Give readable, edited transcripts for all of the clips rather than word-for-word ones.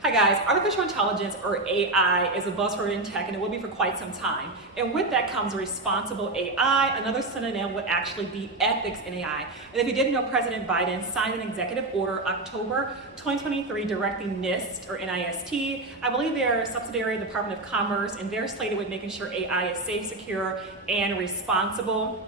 Hi guys, artificial intelligence or AI is a buzzword in tech and it will be for quite some time. And with that comes responsible AI. Another synonym would actually be ethics in AI. And if you didn't know, President Biden signed an executive order October 2023 directing NIST or NIST. I believe they're a subsidiary of the Department of Commerce, and they're slated with making sure AI is safe, secure, and responsible.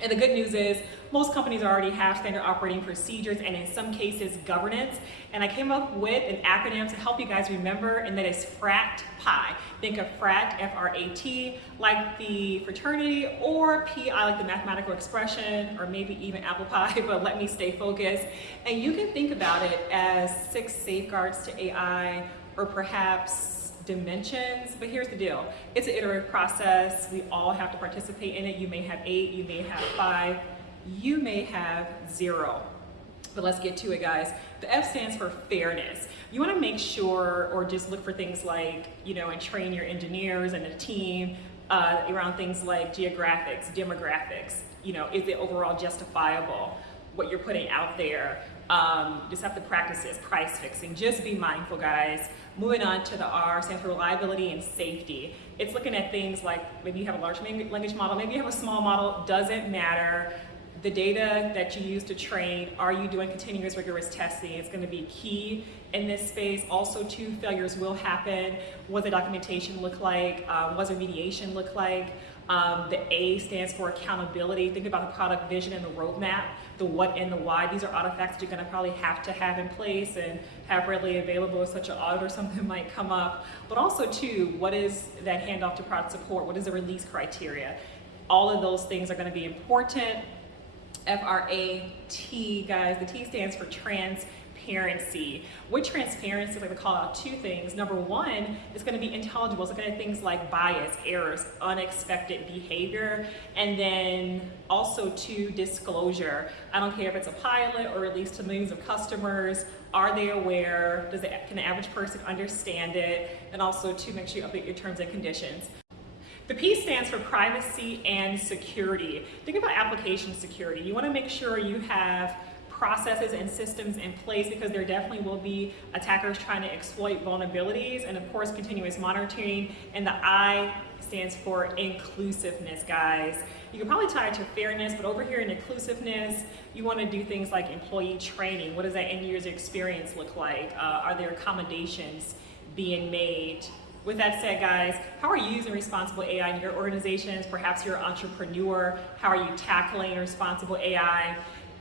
And the good news is most companies already have standard operating procedures and in some cases governance. And I came up with an acronym to help you guys remember, and that is FRAT PI. Think of FRAT, F-R-A-T, like the fraternity, or P-I like the mathematical expression, or maybe even apple pie, but let me stay focused. And you can think about it as 6 safeguards to AI, or perhaps dimensions, but here's the deal. It's an iterative process. We all have to participate in it. You may have 8, you may have 5, you may have 0. But let's get to it, guys. The F stands for fairness. You want to make sure, or just look for things like, and train your engineers and the team around things like geographics, demographics. Is it overall justifiable, what you're putting out there? Just have to practice this, price fixing. Just be mindful, guys. Moving on to the R, stands for reliability and safety. It's looking at things like maybe you have a large language model, maybe you have a small model, doesn't matter. The data that you use to train, are you doing continuous rigorous testing? It's going to be key in this space. Also, too, failures will happen. What does the documentation look like? What does remediation look like? The A stands for accountability. Think about the product vision and the roadmap, the what and the why. These are artifacts that you're going to probably have to have in place and have readily available if such an audit or something might come up. But also, too, what is that handoff to product support? What is the release criteria? All of those things are going to be important. F-R-A-T, guys. The T stands for transparency. With transparency, I like to call out 2 things. Number 1, it's going to be intelligible. It's looking at things like bias, errors, unexpected behavior, and then also 2, disclosure. I don't care if it's a pilot or released to millions of customers. Are they aware? Can the average person understand it? And also to make sure you update your terms and conditions. The P stands for privacy and security. Think about application security. You want to make sure you have processes and systems in place, because there definitely will be attackers trying to exploit vulnerabilities, and of course continuous monitoring. And the I stands for inclusiveness, guys. You can probably tie it to fairness, but over here in inclusiveness, you want to do things like employee training. What does that end user experience look like? Are there accommodations being made? With that said, guys, how are you using responsible AI in your organizations? Perhaps you're an entrepreneur. How are you tackling responsible AI?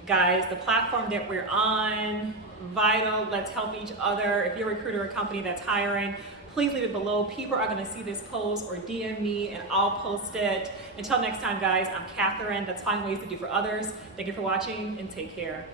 Guys, the platform that we're on, vital. Let's help each other. If you're a recruiter or a company that's hiring, please leave it below. People are going to see this post or DM me and I'll post it. Until next time, guys, I'm Catherine. That's Find Ways to Do for Others. Thank you for watching and take care.